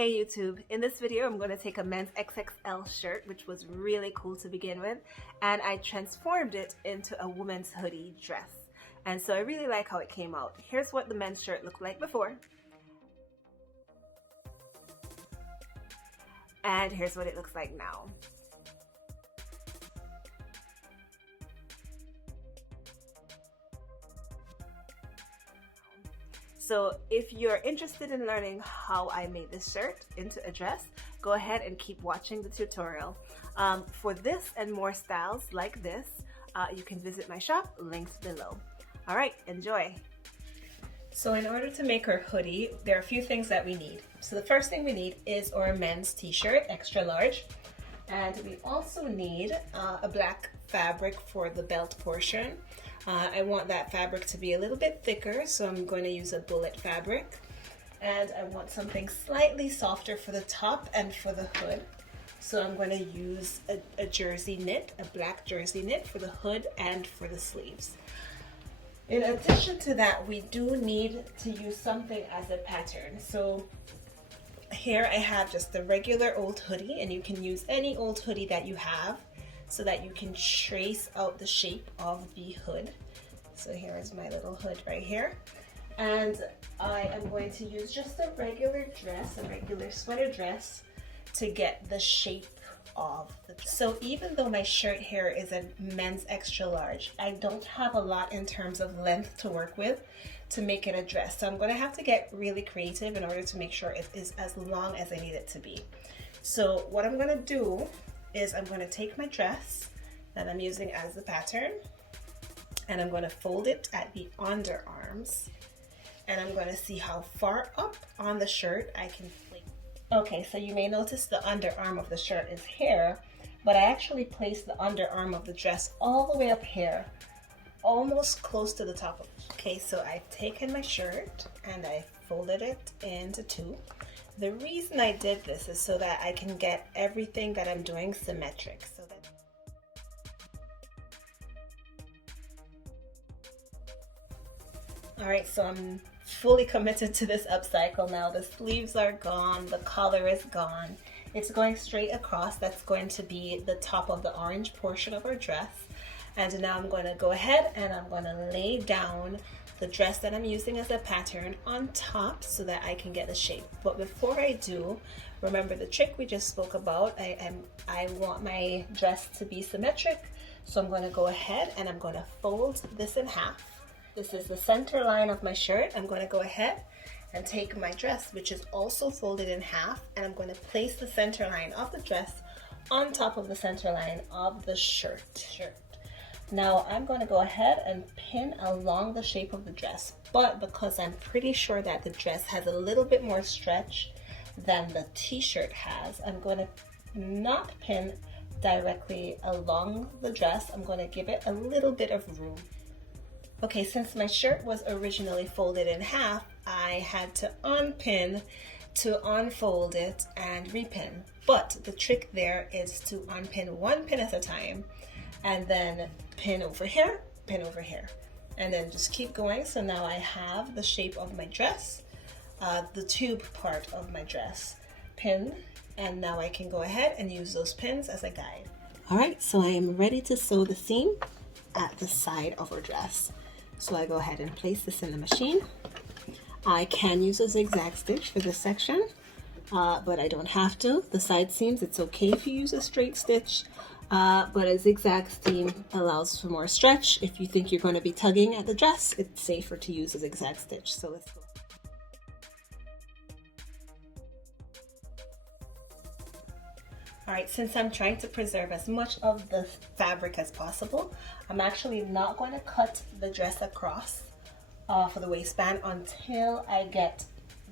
Hey YouTube, in this video I'm going to take a men's XXL shirt, which was really cool to begin with, and I transformed it into a woman's hoodie dress. And so I really like how it came out. Here's what the men's shirt looked like before. And here's what it looks like now. So if you're interested in learning how I made this shirt into a dress, go ahead and keep watching the tutorial. For this and more styles like this, you can visit my shop, linked below. All right, enjoy. So in order to make our hoodie, there are a few things that we need. So the first thing we need is our men's t-shirt, extra large. And we also need a black fabric for the belt portion. I want that fabric to be a little bit thicker, so I'm going to use a bullet fabric. And I want something slightly softer for the top and for the hood. So I'm going to use a jersey knit, a black jersey knit for the hood and for the sleeves. In addition to that, we do need to use something as a pattern. So here I have just the regular old hoodie, and you can use any old hoodie that you have so that you can trace out the shape of the hood. So here is my little hood right here. And I am going to use just a regular dress, a regular sweater dress, to get the shape of the dress. So even though my shirt here is a men's extra large, I don't have a lot in terms of length to work with to make it a dress. So I'm going to have to get really creative in order to make sure it is as long as I need it to be. So what I'm going to do is I'm going to take my dress that I'm using as the pattern, and I'm going to fold it at the underarms, and I'm going to see how far up on the shirt I can place. Okay, so you may notice the underarm of the shirt is here, but I actually placed the underarm of the dress all the way up here, almost close to the top of it. Okay, so I've taken my shirt and I folded it into two. The reason I did this is so that I can get everything that I'm doing symmetric. All right, so I'm fully committed to this upcycle now. The sleeves are gone, the collar is gone. It's going straight across. That's going to be the top of the orange portion of our dress. And now I'm going to go ahead and I'm going to lay down the dress that I'm using as a pattern on top so that I can get the shape. But before I do, remember the trick we just spoke about. I want my dress to be symmetric, so I'm going to go ahead and I'm going to fold this in half. This is the center line of my shirt. I'm going to go ahead and take my dress, which is also folded in half, and I'm going to place the center line of the dress on top of the center line of the shirt. Now I'm going to go ahead and pin along the shape of the dress, but because I'm pretty sure that the dress has a little bit more stretch than the t-shirt has, I'm going to not pin directly along the dress. I'm going to give it a little bit of room. Okay, since my shirt was originally folded in half, I had to unpin to unfold it and repin. But the trick there is to unpin one pin at a time and then pin over here, and then just keep going. So now I have the shape of my dress, the tube part of my dress pinned, and now I can go ahead and use those pins as a guide. All right, so I am ready to sew the seam at the side of our dress. So I go ahead and place this in the machine. I can use a zigzag stitch for this section, but I don't have to. The side seams, it's okay if you use a straight stitch, but a zigzag seam allows for more stretch. If you think you're going to be tugging at the dress, it's safer to use a zigzag stitch. So let's go. All right, since I'm trying to preserve as much of the fabric as possible, I'm actually not going to cut the dress across for the waistband until I get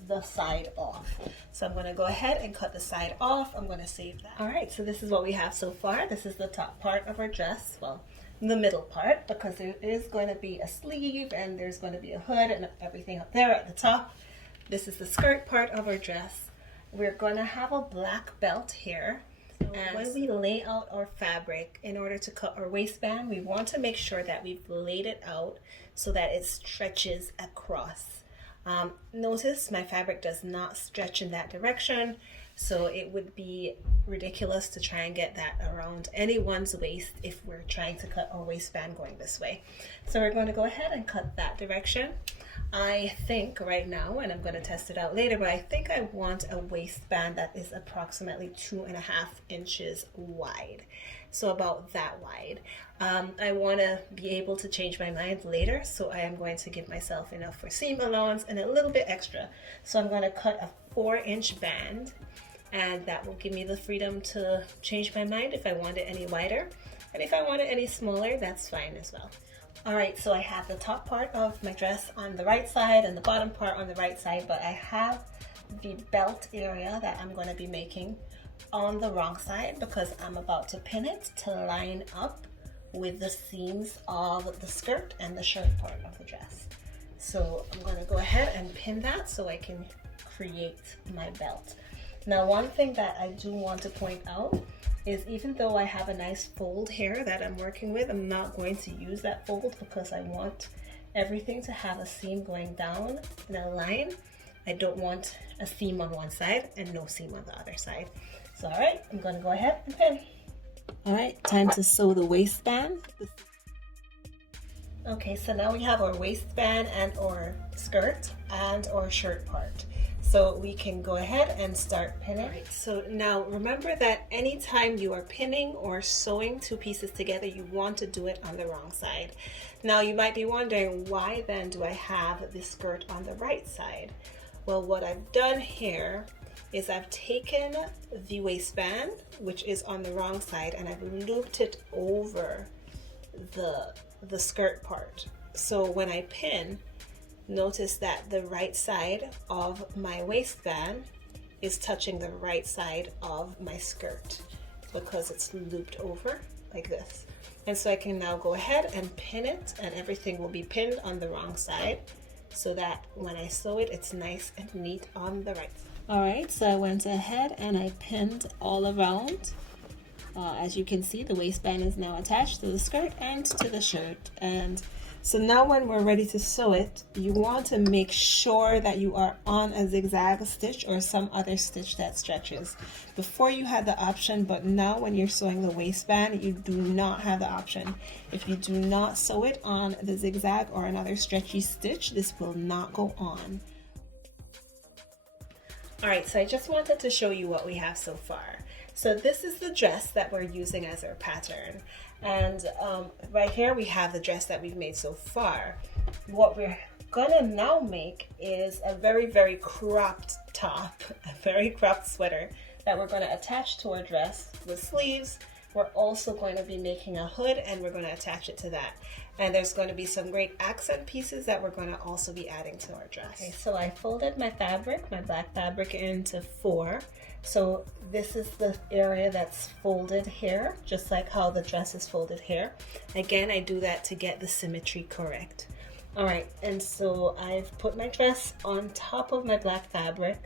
the side off. So I'm going to go ahead and cut the side off. I'm going to save that. All right, so this is what we have so far. This is the top part of our dress, well, the middle part, because there is going to be a sleeve and there's going to be a hood and everything up there at the top. This is the skirt part of our dress. We're going to have a black belt here. And when we lay out our fabric, in order to cut our waistband, we want to make sure that we've laid it out so that it stretches across. Notice my fabric does not stretch in that direction, so it would be ridiculous to try and get that around anyone's waist if we're trying to cut our waistband going this way. So we're going to go ahead and cut that direction. I think right now, and I'm going to test it out later, but I think I want a waistband that is approximately 2.5 inches wide. So about that wide. I want to be able to change my mind later, so I am going to give myself enough for seam allowance and a little bit extra. So I'm going to cut a 4-inch band, and that will give me the freedom to change my mind if I want it any wider. And if I want it any smaller, that's fine as well. Alright, so I have the top part of my dress on the right side and the bottom part on the right side, but I have the belt area that I'm going to be making on the wrong side because I'm about to pin it to line up with the seams of the skirt and the shirt part of the dress. So I'm going to go ahead and pin that so I can create my belt. Now, one thing that I do want to point out is even though I have a nice fold here that I'm working with, I'm not going to use that fold because I want everything to have a seam going down in a line. I don't want a seam on one side and no seam on the other side. So, all right, I'm going to go ahead and pin. All right, time to sew the waistband. Okay, so now we have our waistband and our skirt and our shirt part. So we can go ahead and start pinning. All right, so now remember that anytime you are pinning or sewing two pieces together, you want to do it on the wrong side. Now you might be wondering, why then do I have the skirt on the right side? Well, what I've done here is I've taken the waistband, which is on the wrong side, and I've looped it over the skirt part. So when I pin, notice that the right side of my waistband is touching the right side of my skirt because it's looped over like this. And so I can now go ahead and pin it, and everything will be pinned on the wrong side so that when I sew it, it's nice and neat on the right side. All right, so I went ahead and I pinned all around. As you can see, the waistband is now attached to the skirt and to the shirt. And so now when we're ready to sew it, you want to make sure that you are on a zigzag stitch or some other stitch that stretches. Before you had the option, but now when you're sewing the waistband, you do not have the option. If you do not sew it on the zigzag or another stretchy stitch, this will not go on. All right, so I just wanted to show you what we have so far. So this is the dress that we're using as our pattern. And right here we have the dress that we've made so far. What we're gonna now make is a very, very cropped top, a very cropped sweater that we're gonna attach to our dress with sleeves. We're also going to be making a hood and we're gonna attach it to that. And there's going to be some great accent pieces that we're going to also be adding to our dress. Okay, so I folded my fabric, my black fabric, into 4. So this is the area that's folded here, just like how the dress is folded here. Again, I do that to get the symmetry correct. All right, and so I've put my dress on top of my black fabric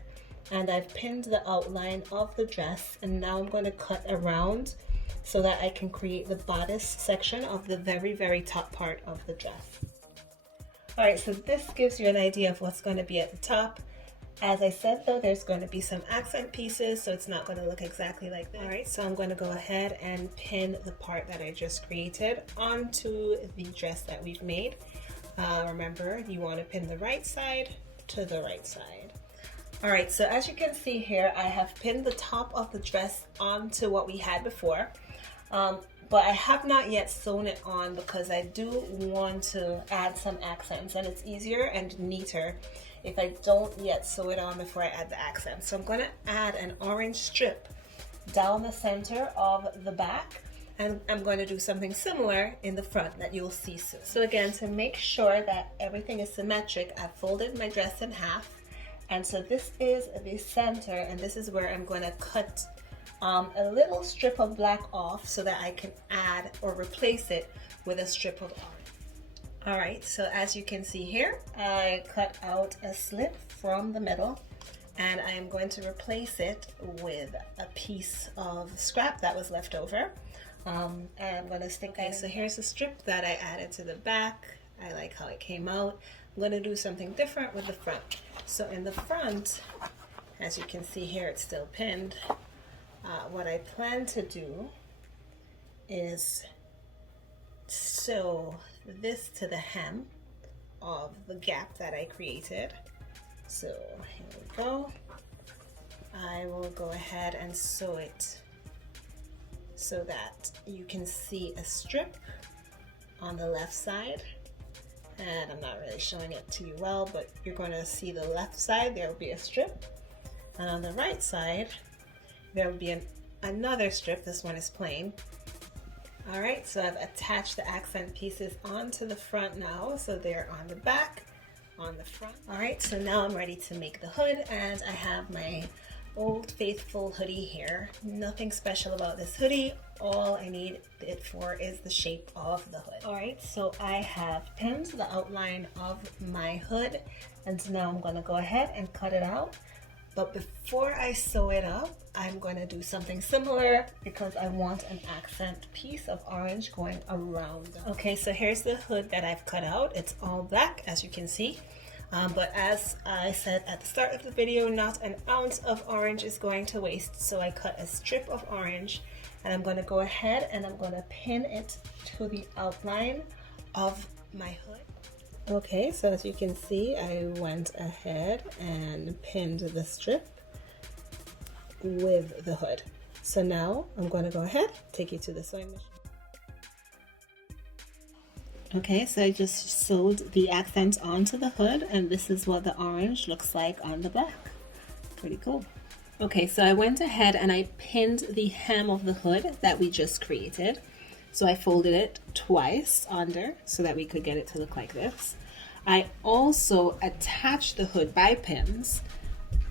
and I've pinned the outline of the dress, and now I'm going to cut around so that I can create the bodice section of the very, very top part of the dress. All right, so this gives you an idea of what's going to be at the top. As I said though, there's going to be some accent pieces, so it's not going to look exactly like this. All right, so I'm going to go ahead and pin the part that I just created onto the dress that we've made. Remember, you want to pin the right side to the right side. All right, so as you can see here, I have pinned the top of the dress onto what we had before. But I have not yet sewn it on because I do want to add some accents, and it's easier and neater if I don't yet sew it on before I add the accents. So I'm going to add an orange strip down the center of the back, and I'm going to do something similar in the front that you'll see soon. So again, to make sure that everything is symmetric, I've folded my dress in half, and so this is the center, and this is where I'm going to cut a little strip of black off so that I can add or replace it with a strip of orange. All right, so as you can see here, I cut out a slit from the middle, and I am going to replace it with a piece of scrap that was left over. And I'm going to stick it. So here's the strip that I added to the back. I like how it came out. I'm going to do something different with the front. So in the front, as you can see here, it's still pinned. What I plan to do is sew this to the hem of the gap that I created. So here we go. I will go ahead and sew it so that you can see a strip on the left side. And I'm not really showing it to you well, but you're going to see the left side, there will be a strip. And on the right side, there will be another strip. This one is plain. All right, so I've attached the accent pieces onto the front now. So they're on the back, on the front. All right, so now I'm ready to make the hood, and I have my Old Faithful hoodie here. Nothing special about this hoodie. All I need it for is the shape of the hood. All right, so I have pinned the outline of my hood, and now I'm going to go ahead and cut it out. But before I sew it up, I'm going to do something similar because I want an accent piece of orange going around. Okay, so here's the hood that I've cut out. It's all black, as you can see. But as I said at the start of the video, not an ounce of orange is going to waste. So I cut a strip of orange, and I'm going to go ahead and I'm going to pin it to the outline of my hood. Okay, so as you can see, I went ahead and pinned the strip with the hood. So now I'm going to go ahead, take you to the sewing machine. Okay, so I just sewed the accent onto the hood, and this is what the orange looks like on the back. Pretty cool. Okay, so I went ahead and I pinned the hem of the hood that we just created. So I folded it twice under so that we could get it to look like this. I also attached the hood by pins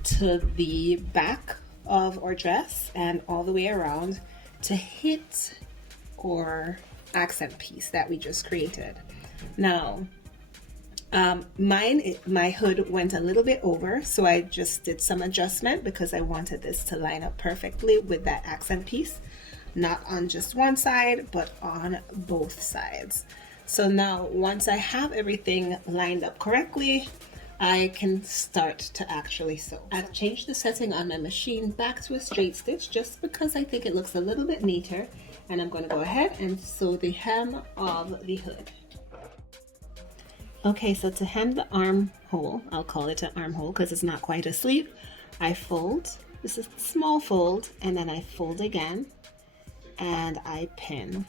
to the back of our dress and all the way around to hit our accent piece that we just created. Now, my hood went a little bit over, so I just did some adjustment because I wanted this to line up perfectly with that accent piece. Not on just one side, but on both sides. So now, once I have everything lined up correctly, I can start to actually sew. I've changed the setting on my machine back to a straight stitch just because I think it looks a little bit neater. And I'm going to go ahead and sew the hem of the hood. Okay, so to hem the armhole, I'll call it an armhole because it's not quite a sleeve, I fold. This is a small fold, and then I fold again. And I pin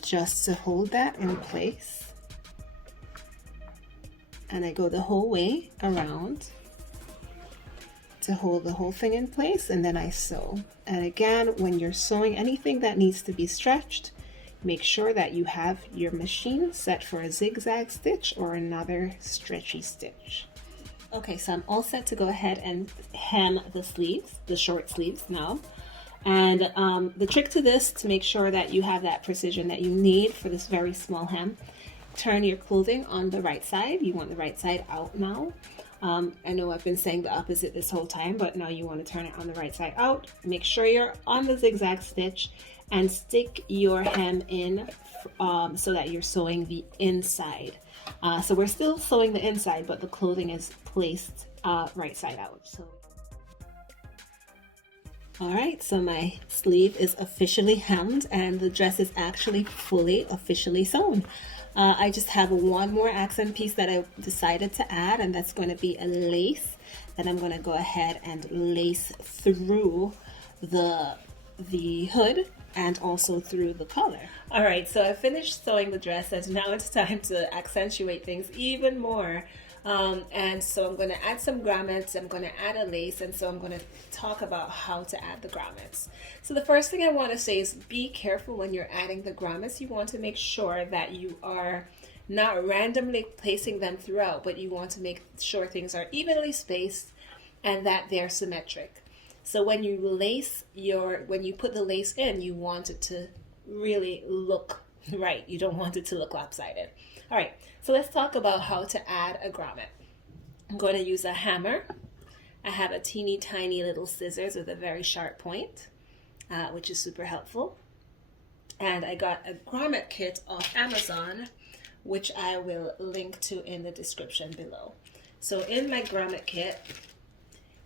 just to hold that in place, and I go the whole way around to hold the whole thing in place, and then I sew. And again, when you're sewing anything that needs to be stretched, make sure that you have your machine set for a zigzag stitch or another stretchy stitch. Okay, so I'm all set to go ahead and hem the sleeves, the short sleeves now. And the trick to this, to make sure that you have that precision that you need for this very small hem, turn your clothing on the right side. You want the right side out now. I know I've been saying the opposite this whole time, but now you want to turn it on the right side out. Make sure you're on the zigzag stitch and stick your hem in so that you're sewing the inside. So we're still sewing the inside, but the clothing is placed right side out. So. All right, so my sleeve is officially hemmed and the dress is actually fully officially sewn. I just have one more accent piece that I decided to add, and that's going to be a lace that I'm going to go ahead and lace through the hood and also through the collar. All right, so I finished sewing the dress, and now it's time to accentuate things even more. And so I'm going to add some grommets, I'm going to add a lace, and so I'm going to talk about how to add the grommets. So the first thing I want to say is be careful when you're adding the grommets. You want to make sure that you are not randomly placing them throughout, but you want to make sure things are evenly spaced and that they're symmetric. So when you put the lace in, you want it to really look right. You don't want it to look lopsided. All right, so let's talk about how to add a grommet. I'm going to use a hammer. I have a teeny tiny little scissors with a very sharp point, which is super helpful. And I got a grommet kit off Amazon which I will link to in the description below. So in my grommet kit,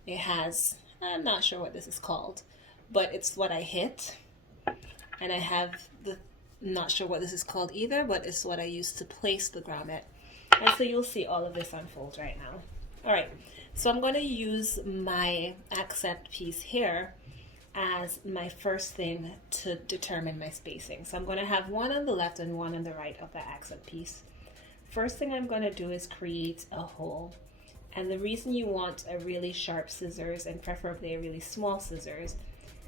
it has, I'm not sure what this is called, but it's what I hit. And I have the, not sure what this is called either, but it's what I use to place the grommet. And so you'll see all of this unfold right now. All right, so I'm going to use my accent piece here as my first thing to determine my spacing. So I'm going to have one on the left and one on the right of the accent piece. First thing I'm going to do is create a hole. And the reason you want a really sharp scissors, and preferably a really small scissors,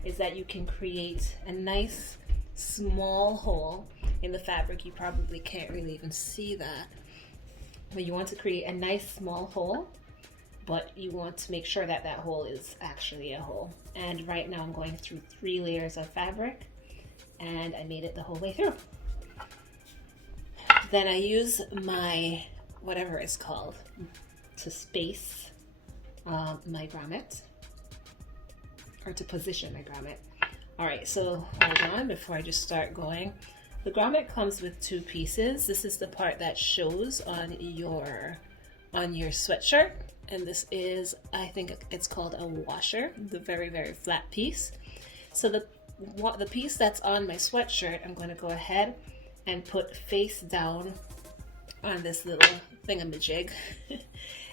is that you can create a nice small hole in the fabric. You probably can't really even see that. But you want to create a nice small hole, but you want to make sure that that hole is actually a hole. And right now I'm going through 3 layers of fabric, and I made it the whole way through. Then I use my, whatever it's called, to space my grommet, or to position my grommet. All right, so hold on before I just start going. The grommet comes with 2 pieces. This is the part that shows on your sweatshirt, and this is, I think it's called a washer, the very, very flat piece. So the piece that's on my sweatshirt, I'm going to go ahead and put face down on this little thingamajig.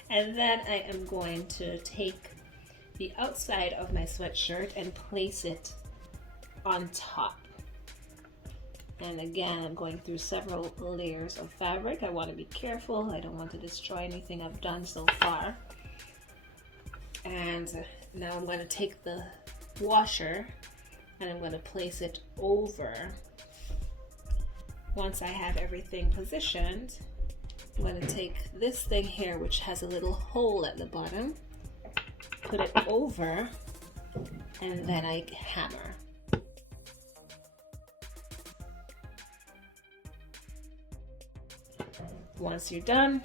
And then I am going to take the outside of my sweatshirt and place it on top. And again, I'm going through several layers of fabric. I want to be careful. I don't want to destroy anything I've done so far. And now I'm going to take the washer and I'm going to place it over. Once I have everything positioned, I'm going to take this thing here, which has a little hole at the bottom, put it over, and then I hammer. Once you're done,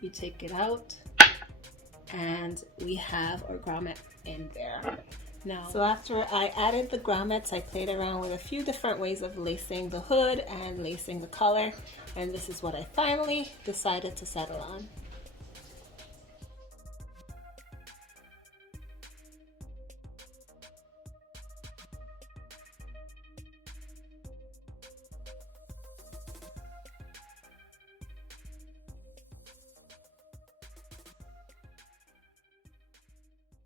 you take it out, and we have our grommet in there. Now, so after I added the grommets, I played around with a few different ways of lacing the hood and lacing the collar, and this is what I finally decided to settle on.